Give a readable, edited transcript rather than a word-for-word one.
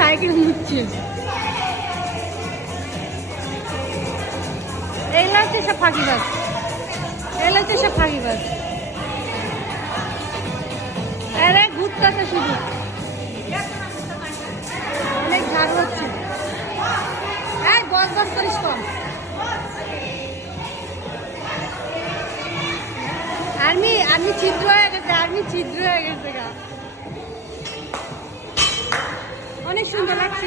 Cycle মুছছে। এগুলো হচ্ছে সব ফাঁকিবাজ, এগুলো হচ্ছে সব ফাঁকিবাজ। আরে ঘুরতেছে শুধু, অনেক ঝাড় হচ্ছে। এই বস বস করিস কম। আর্মি ছিদ্র হয়ে গেছে, আর্মি ছিদ্র হয়ে গেছে গা। অনেক সুন্দর লাগছে।